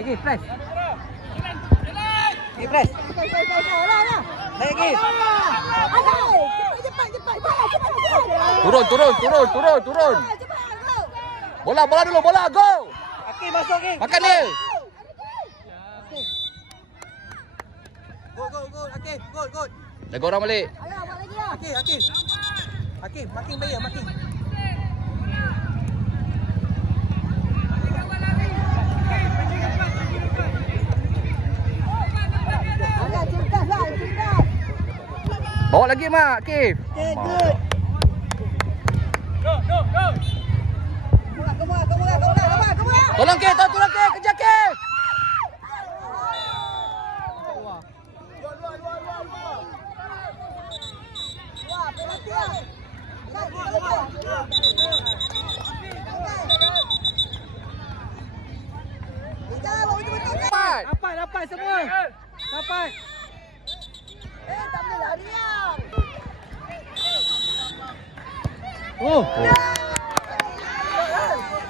Okay, press. Okay, press. Naik lagi. Turun. Bola dulu, bola, go. Okey, masuk okey. Makan dia. Go. Okey, go. Jaga orang balik. Okey, makin bayar, makin. Bawa lagi mak, Kif. Okay, good. Go. Come on. Tolong Kif, kejar Kif. Dapat semua. Dapat. Tak boleh lari lah. Oh.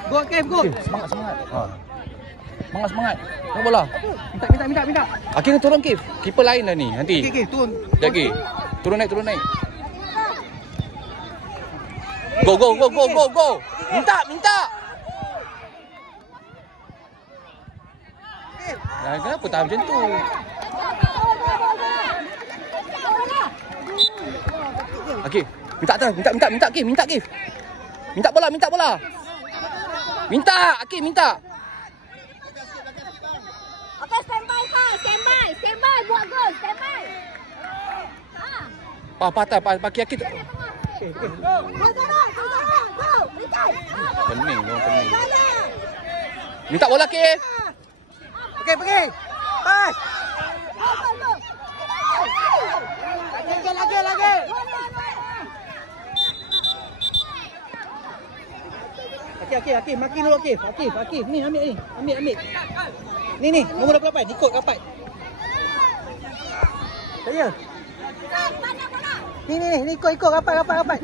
Go, Kev, go. Semangat. Semangat. Nak bola. Minta. Akhirnya turun Kif. Keeper lain dah ni nanti. Okey, turun. Lagi. Turun naik. Go. Minta. Kenapa tak macam tu? Okey, minta Kif. Minta bola. Minta. Okay, standby, buat gol, standby. Patah, pakai kaki tu. Go. Pening. Minta bola Kif. Okey, pergi. Pas. Lagi. Okey, makin dulu Akif. Ni ambil. Ni, nombor 28, ikut rapat. Saya. Ni ikut rapat.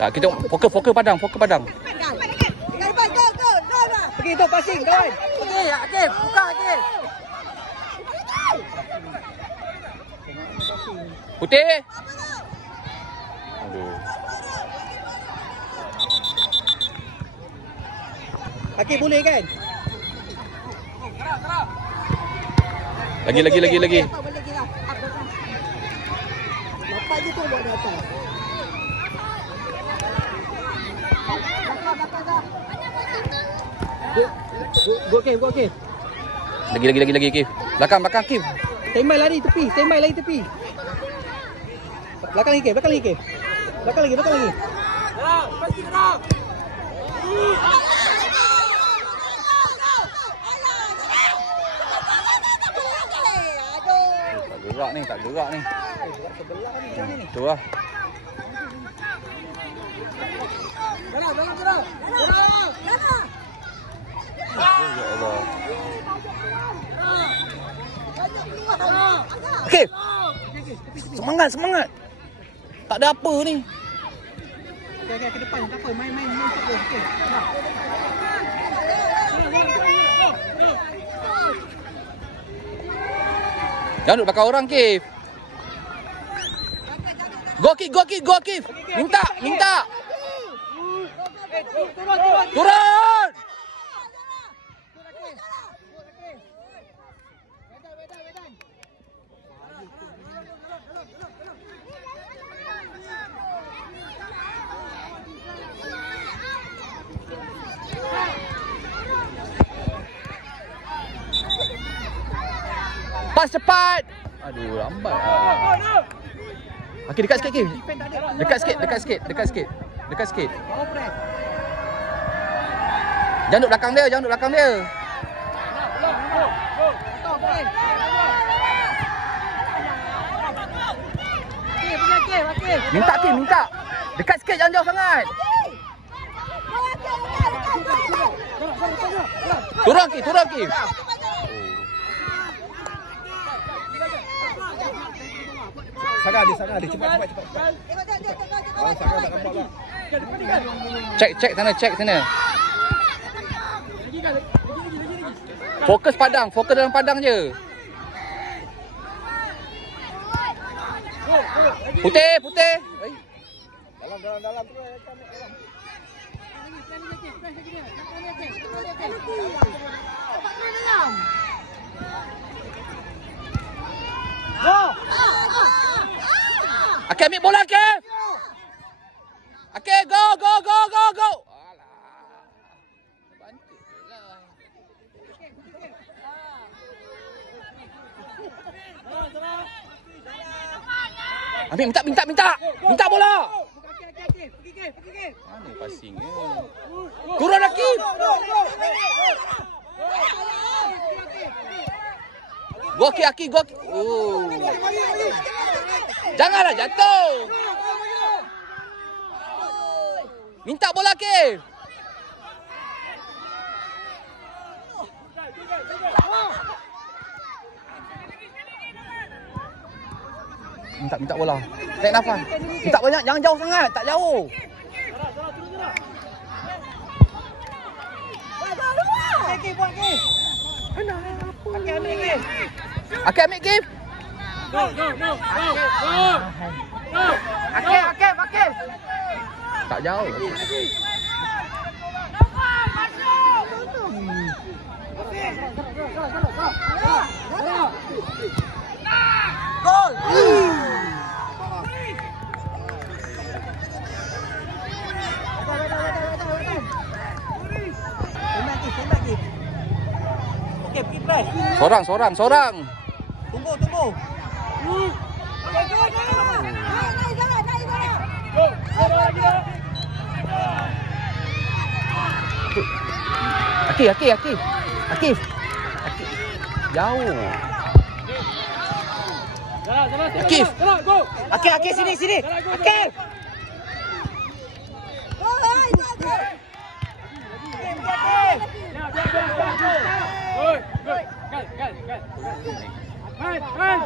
Tak, kita fokus padang. Pergi tu passing kawan. Okey, Akif, buka Akif. Putih. Aduh. Akif boleh kan? Lagi. Bapak je tu buat di atas. Go Akif. Lagi Kif. Belakang Kif. Standby lari tepi. Belakang lagi Kif. Belakang lagi. Tak gerak ni. Sebelah ni macam ni. Tu lah. Gerak. Ya Allah. Okey. Semangat. Tak ada apa ni. Okey, ke depan. Tak apa. Main football. Okey. Jangan duduk belakang orang, Kif. Go Kif. Minta. Turun. Pas cepat. Aduh, lambat lah. Okey, dekat sikit, Kif. Dekat sikit. Jangan duduk belakang dia. Minta. Dekat sikit, jangan jauh sangat. Turun, Kif. Sagar dia. Cepat. Sagar tak nampak lah. Cek sana. Fokus padang, fokus dalam padang je. Putih, putih. Dalam. Go! Akif ambil bola, Akif. Akif, go. Alah. Bantik lah. Ambil, minta bola. Mana passing ni? Turun Akif. Go Akif, go Akif. Oh. Janganlah jatuh. Minta bola Akif. Minta bola. Tarik nafas. Minta banyak, jangan jauh sangat, tak jauh. Akif buat Akif. Akif ambil Akif. Akif ambil Akif. Go. Akif. Tak jauh. Gol. Tembak Akif. Okey, pergi press. Sorang. Tunggu. Akif. Jauh. Akif sini. Akif.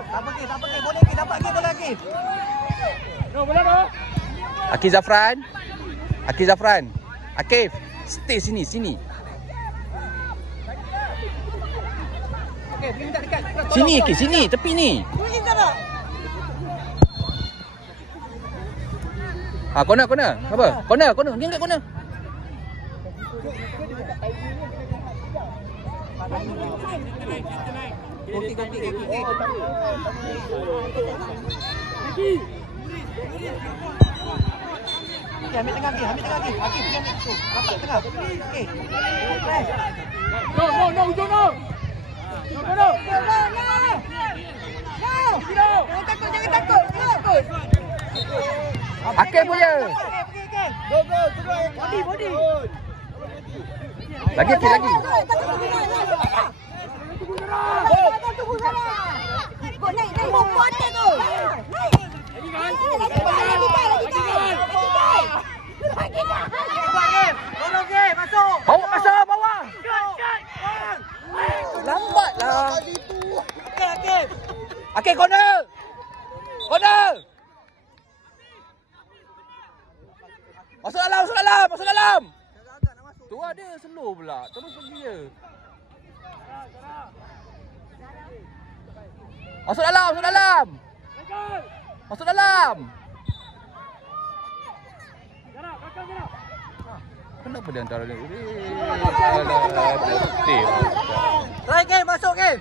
Tak pergi. Boleh Akif, dapat Akif, boleh Akif. Akif Zafran. Akif, stay sini. Okey, pergi minta dekat. Sini Akif, sini, tepi ni. Corner. Apa? Corner. Dia angkat corner. Okey. Ambil tengah Akif. Akif pergi ambil tu. Dapat tengah. Okey. No, hujung no. Jangan takut. Akif punya. Go. Body. Lagi. Masuk bawah. Lambatlah. Akif corner. Masuk dalam. Tu ada slow pula. Terus pergi je. Masuk dalam. Kenapa dia antara ni? Try game, masuk game.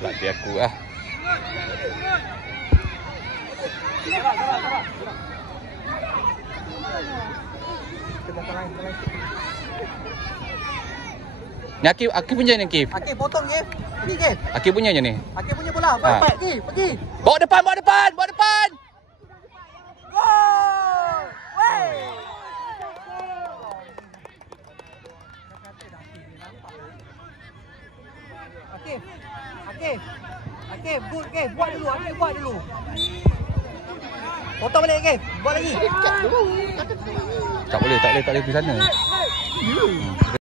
Pelatih aku lah. Ni Akif punya ni Akif. Akif potong game. Pergi game. Akif punya je ni. Akif punya bola. Pergi. Bawa depan. Gol! Wey! Akif, good game. Buat dulu. Potong balik game. Buat lagi. Tak boleh pergi sana.